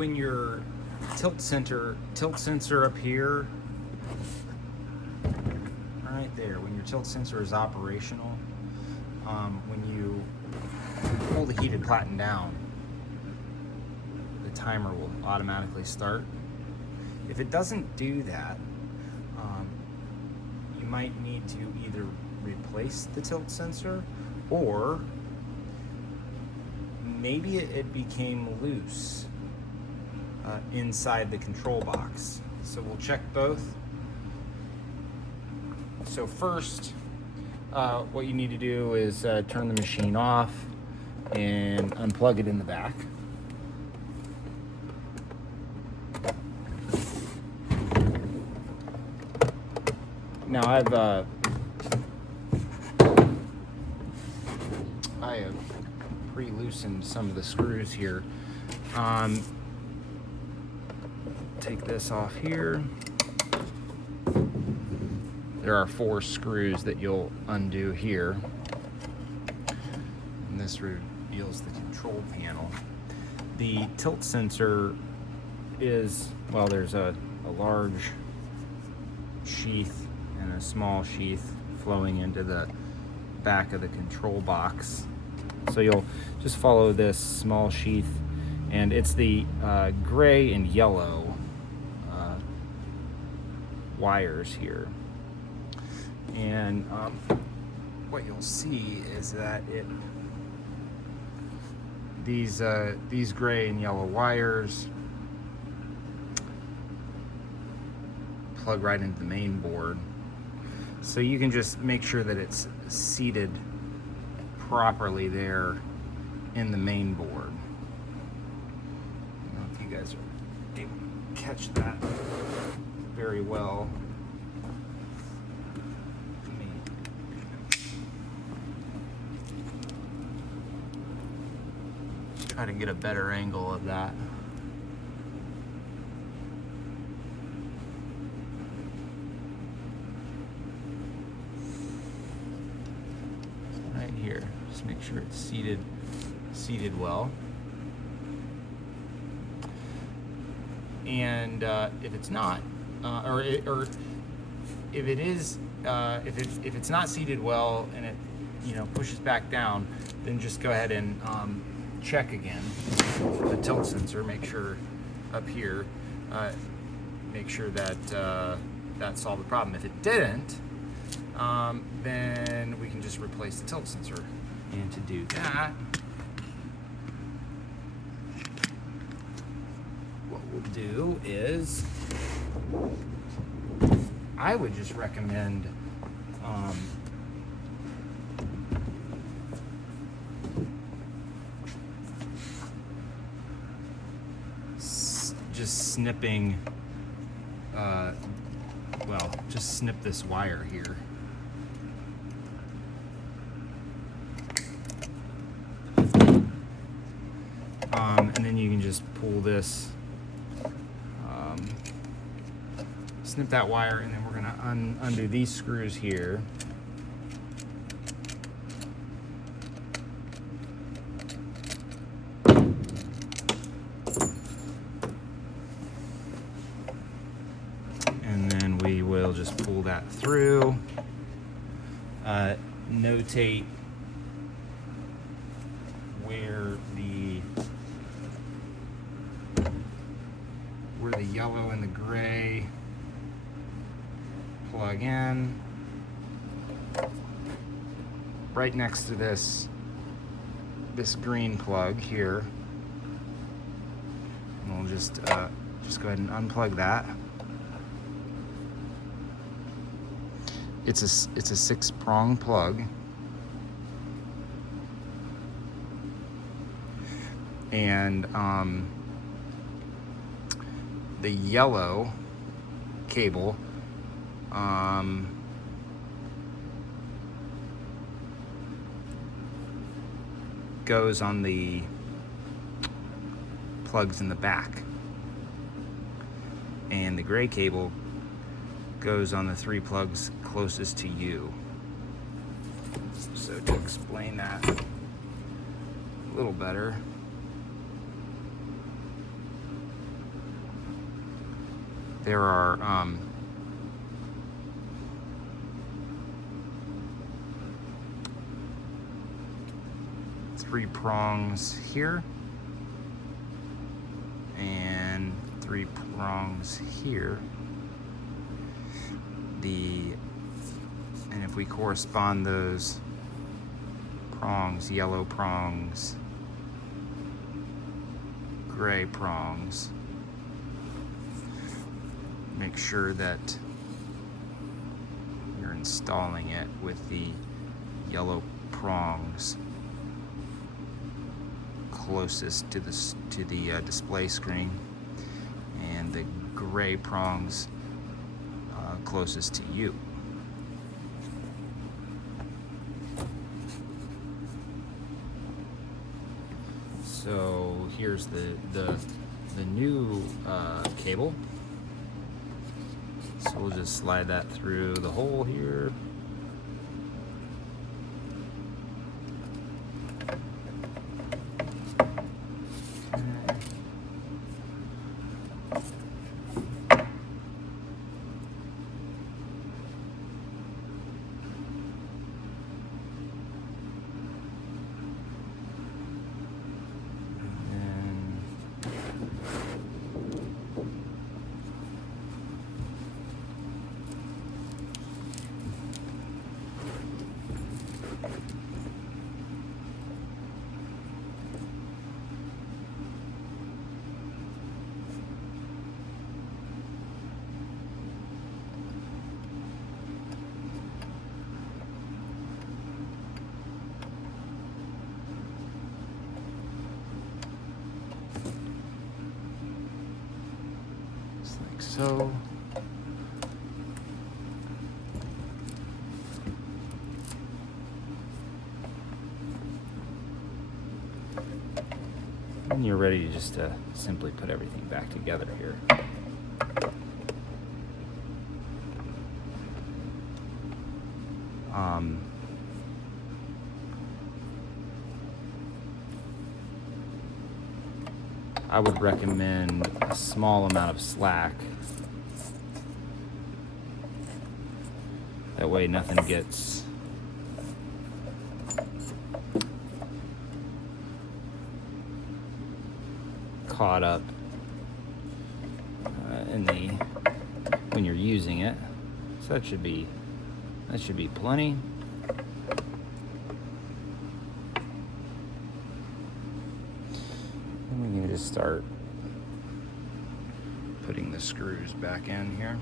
when your tilt sensor up here, right there, when your tilt sensor is operational, when you pull the heated platen down, the timer will automatically start. If it doesn't do that, you might need to either replace the tilt sensor, or maybe it became loose inside the control box. So we'll check both. So first, what you need to do is turn the machine off and unplug it in the back. Now I have pre-loosened some of the screws here. Take this off here. There are 4 screws that you'll undo here. And this reveals the control panel. The tilt sensor is, well, there's a large sheath and a small sheath flowing into the back of the control box. So you'll just follow this small sheath, and it's the gray and yellow wires here. And what you'll see is that these gray and yellow wires plug right into the main board. So you can just make sure that it's seated properly there in the main board. I don't know if you guys are able to catch that very well. Let me try to get a better angle of that. Right here, just make sure it's seated well. And if it's not, or if it is, if it's not seated well and it pushes back down, then just go ahead and check again the tilt sensor. Make sure up here, make sure that that solved the problem. If it didn't, then we can just replace the tilt sensor. And to do that, what we'll do is, I would just recommend just snipping, well, just snip this wire here. And then you can just pull this, snip that wire, and then we're gonna undo these screws here. And then we will just pull that through, notate where the yellow and the gray plug in. Right next to this green plug here. And we'll just go ahead and unplug that. It's a 6-prong plug. And the yellow cable goes on the plugs in the back, and the gray cable goes on the 3 plugs closest to you. So to explain that a little better, there are 3 prongs here and 3 prongs here. And if we correspond those prongs, yellow prongs, gray prongs, make sure that you're installing it with the yellow prongs closest to the display screen, and the gray prongs closest to you. So here's the new cable. So we'll just slide that through the hole here. So and you're ready to just simply put everything back together here. I would recommend a small amount of slack. That way nothing gets caught up when you're using it. So that should be plenty. And we can just start putting the screws back in here.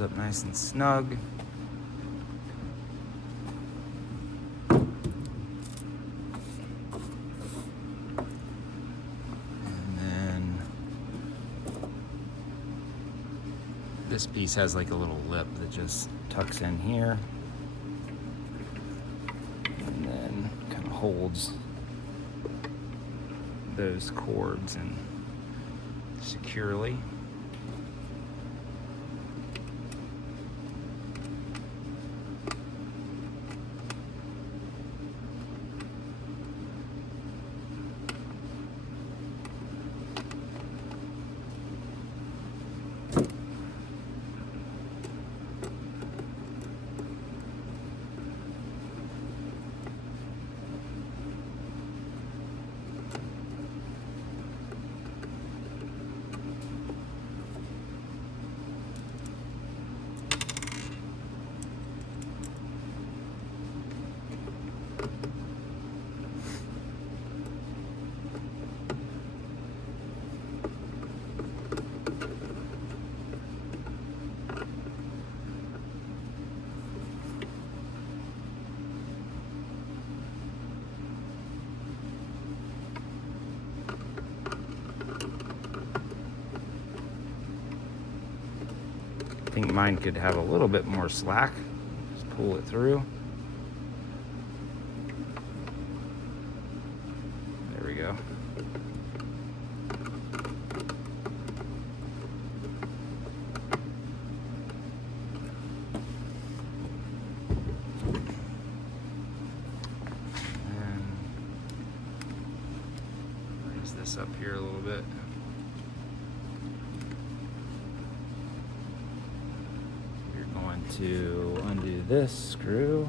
Up nice and snug. And then this piece has like a little lip that just tucks in here and then kind of holds those cords in securely. think mine could have a little bit more slack. Just pull it through. There we go. And raise this up here a little bit. To undo this screw.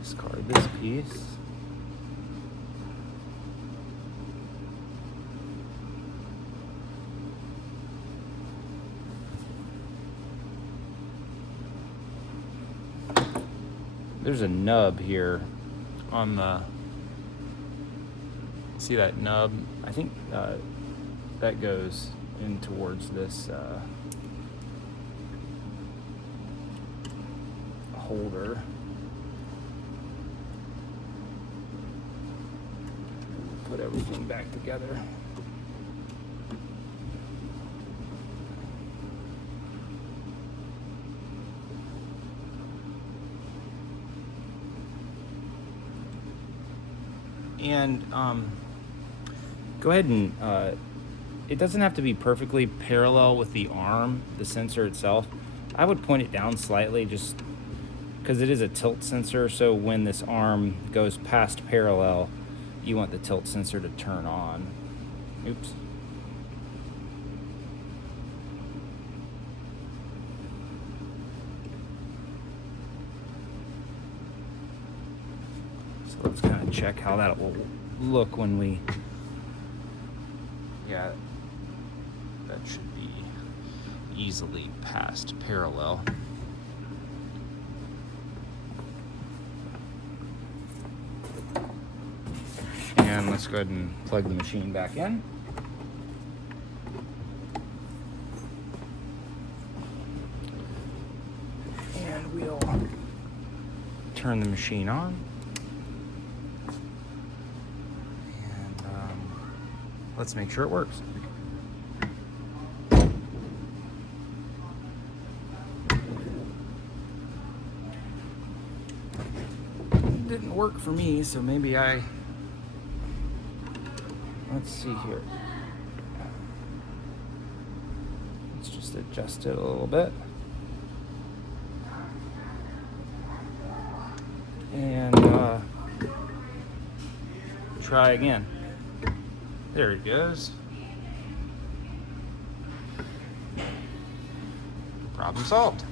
Discard this piece. There's a nub here on the, see that nub? I think that goes in towards this holder. Put everything back together. And go ahead and, it doesn't have to be perfectly parallel with the arm, the sensor itself. I would point it down slightly just because it is a tilt sensor, so when this arm goes past parallel, you want the tilt sensor to turn on. Oops. So let's kind of check how that will look when we, yeah, that should be easily past parallel. And let's go ahead and plug the machine back in. And we'll turn the machine on. And let's make sure it works. It didn't work for me, so maybe let's see here. Let's just adjust it a little bit. And try again. There it goes. Problem solved.